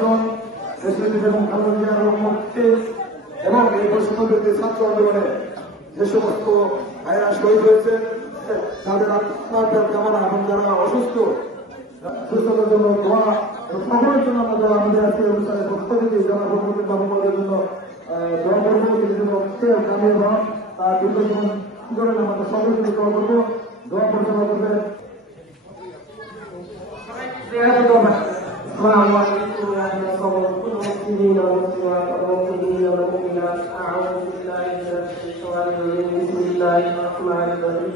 নির্বাচন, দেশনীতি এবং খালেদা জিয়ার মুক্তি এবং এই বৈষম্যবিরোধী ছাত্র আন্দোলনে যে সমস্ত ভাইরা শহীদ হয়েছে তাদের আত্মার কামনা এবং যারা অসুস্থ সুস্থতার জন্য দোয়া সকলের জন্য আমরা আমাদের আজকের অনুষ্ঠানে প্রস্তুতি যারা ভগবতী বাবুদের জন্য দোয়া করবো তিনি জন্য কামিয়ে হন দীর্ঘ জীবন করেন আমরা সকলের জন্য দোয়া করবো দোয়া পরিচালনা করবে। السلام عليكم ورحمة الله المسلمين والمسلمات والمؤمنين والمؤمنات أعوذ بالله من الشيطان الرجيم بسم الله الرحمن الرحيم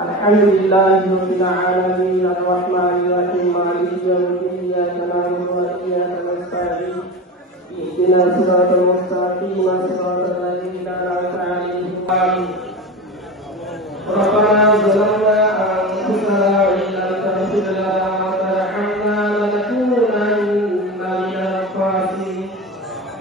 الحمد لله رب العالمين الرحمن الرحيم مالك يوم الدين إياك نعبد وإياك نستعين اهدنا الصراط المستقيم صراط الذين أنعمت عليهم آمين ربنا ظلمنا أنفسنا وإن لم تغفر لنا وترحمنا لنكونن من الخاسرين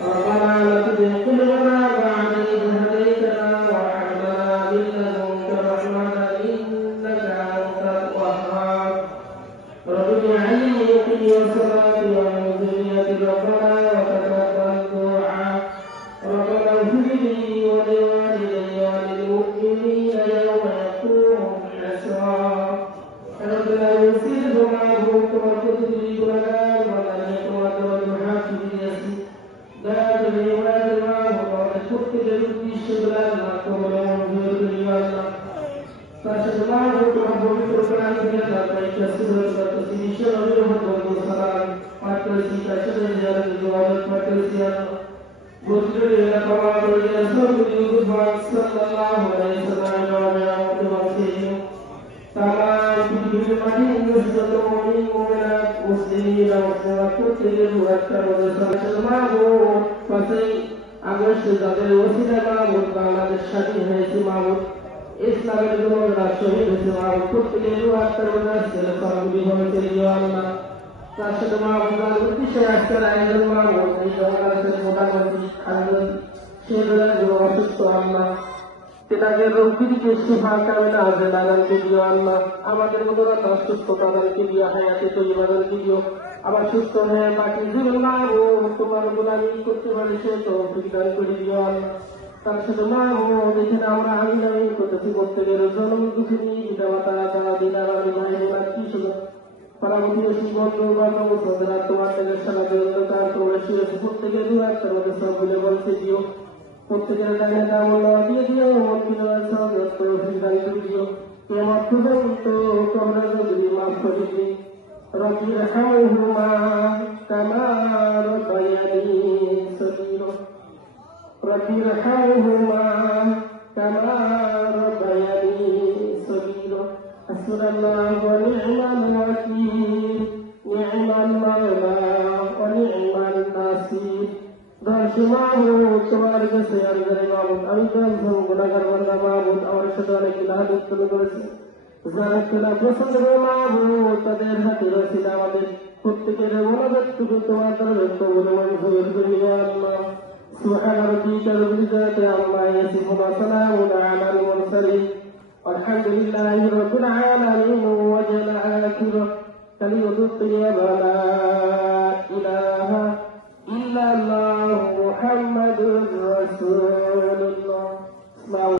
ربنا لا تزغ قلوبنا بعد إذ هديتنا وهب لنا من لدنك رحمة إنك أنت الوهاب رب اجعلني مقيم الصلاة ومن ذريتي ربنا وتقبل دعاء ربنا اغفر لي ولوالدي وللمؤمنين يوم يقوم الحساب ربنا يسر معهم وتدرك لنا ومن يتوكل يحاسب يسير لا تدري ما تدعاه وتكف جلد الشبل المكتوب لهم في الدنيا فاشهد الله رب القرآن بلا تكسر وتسير شر والسلام وتسير شر الجواب وتسير مسلم إلى قواعد الرسول صلى الله عليه وسلم وسلم تمام في المدينة نسبة المؤمنات مسلمين ومسلمات كتير وأكثر ورسالة المعبود فسي আগস্ট যাদের ওসিলা মাহমুদ বাংলাদেশ স্বাধীন হয়েছে মাহমুদ ইসলামের জন্য যারা শহীদ হয়েছে মাহমুদ প্রত্যেকের আত্মার মধ্যে সর্বদি হয়েছে আল্লাহ তার সাথে মাহমুদার উদ্দেশ্যে আজকের আয়োজন মাহমুদ এই বাংলাদেশের প্রধানমন্ত্রী খালেদা জিয়া অসুস্থ আল্লাহ তেনাকে রোগীকে শিফা কামনা আজে লাগানকে দিও আল্লাহ আমাদের মতো অসুস্থ তাদেরকে দিয়ে হায়াতে তৈবাদেরকে দিও আবার সুস্থ হয়ে বাকি জীবন তোমার গোলামি করতে পারি সে তো দান করে দিও আল্লাহ তার সাথে যেখানে আমরা আমিনামি করতেছি প্রত্যেকের জন্ম দুঃখিনী পিতামাতা তারা দিনার আমি ভাই বোনা কি শুধু পরবর্তী বন্ধু বান্ধব সদরা তোমার থেকে সারা তার তোমরা শুয়েছে প্রত্যেকের দু একটা মধ্যে সব বলে বলতে দিও প্রত্যেকের লাইনে দাম দিয়ে দিও মন্দিরের সব দান করে দিও তোমার পর্যন্ত তোমরা যদি মাফ করে দিই رب ارحمهما كما ربياني صغيرا رب ارحمهما كما ربياني صغيرا حسبنا الله ونعم الوكيل نعم المولى ونعم النصير তোমার কাছে আমি তো গুণাগার বান্দা মাহমুদ আমার সাথে অনেক লাভ উত্তর করেছে যারা খেলা পছন্দ করে মাহমুদ তাদের হাতে রয়েছে আমাদের প্রত্যেকের মনোযোগটুকু তোমার দ্বারা কবুল মঞ্জুর করিয়া আল্লাহ সুবহান রাব্বিকা রব্বিল ইজ্জাতি আম্মা ইয়াসিফুন ওয়া সালামুন আলাল মুরসালিন আলহামদুলিল্লাহি রাব্বিল আলামিন ওয়া জাল আখিরা কালিমাতুত তাইয়্যিবা লা ইলাহা ইল্লাল্লাহ